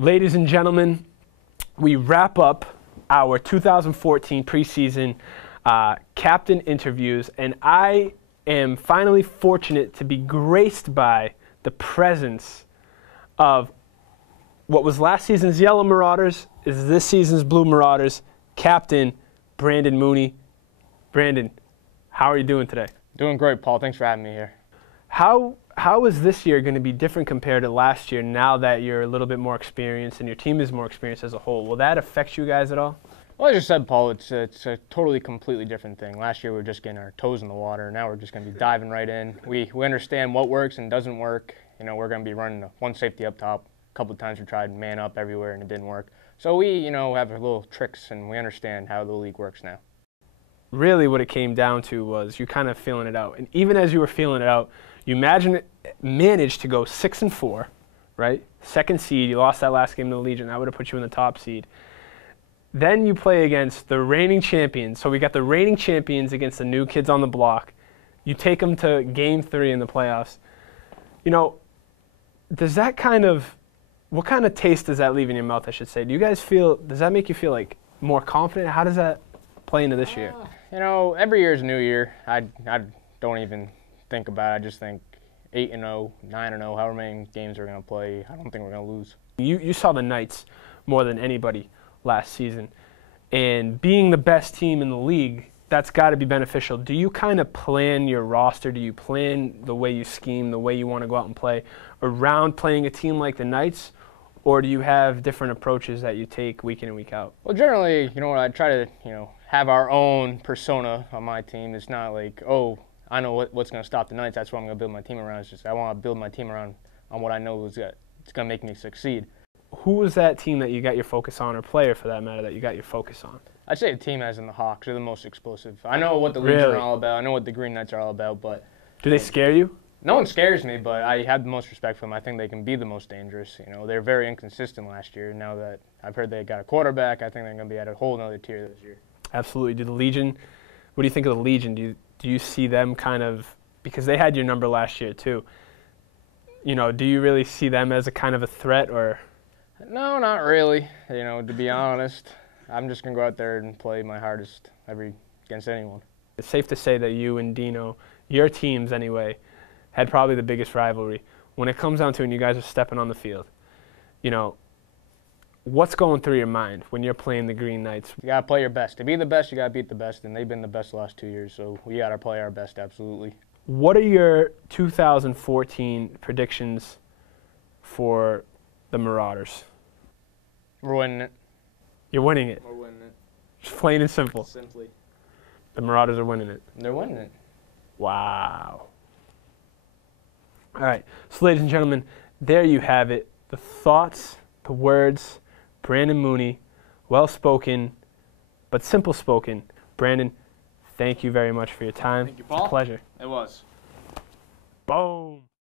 Ladies and gentlemen, we wrap up our 2014 preseason captain interviews, and I am finally fortunate to be graced by the presence of what was last season's Yellow Marauders is this season's Blue Marauders captain, Brandon Mooney. Brandon, how are you doing today? Doing great, Paul. Thanks for having me here. How is this year going to be different compared to last year now that you're a little bit more experienced and your team is more experienced as a whole? Will that affect you guys at all? Well, as you said, Paul, it's a totally, completely different thing. Last year we were just getting our toes in the water. Now we're just going to be diving right in. We understand what works and doesn't work. You know, we're going to be running one safety up top. A couple of times we tried man up everywhere and it didn't work. So we, have our little tricks and we understand how the league works now. Really what it came down to was you kind of feeling it out. And even as you were feeling it out, you managed to go 6-4, right? Second seed, you lost that last game to the Legion. That would have put you in the top seed. Then you play against the reigning champions. So we got the reigning champions against the new kids on the block. You take them to game 3 in the playoffs. Does that what kind of taste does that leave in your mouth, I should say? Does that make you feel like more confident? How does that play into this year? Every year is a new year. I don't even think about it. I just think 8-0, 9-0, however many games we're going to play, I don't think we're going to lose. You saw the Knights more than anybody last season. And being the best team in the league, that's got to be beneficial. Do you kind of plan your roster? Do you plan the way you scheme, the way you want to go out and play around playing a team like the Knights? Or do you have different approaches that you take week in and week out? Well, generally, I try to, have our own persona on my team. It's not like, oh, I know what's going to stop the Knights. That's what I'm going to build my team around. It's just I want to build my team around on what I know it's going to make me succeed. Who was that team that you got your focus on, or player for that matter, that you got your focus on? I'd say a team as in the Hawks. They're the most explosive. I know what the Legion are all about. I know what the Green Knights are all about, but... Do they scare you? No one scares me, but I have the most respect for them. I think they can be the most dangerous. They're very inconsistent last year. Now that I've heard they got a quarterback, I think they're going to be at a whole other tier this year. Absolutely. What do you think of the Legion? Do you see them kind of, because they had your number last year too, do you really see them as a kind of a threat, or? No, not really. To be honest, I'm just going to go out there and play my hardest against anyone. It's safe to say that you and Dino, your teams anyway, had probably the biggest rivalry. When it comes down to it and you guys are stepping on the field, what's going through your mind when you're playing the Green Knights? You got to play your best. To be the best, you got to beat the best, and they've been the best the last 2 years, so we got to play our best, absolutely. What are your 2014 predictions for the Marauders? We're winning it. You're winning it? We're winning it. Just plain and simple. Simply. The Marauders are winning it. They're winning it. Wow. All right. So, ladies and gentlemen, there you have it. The thoughts, the words, Brandon Mooney, well-spoken, but simple-spoken. Brandon, thank you very much for your time. Thank you, Paul. It's a pleasure. It was. Boom.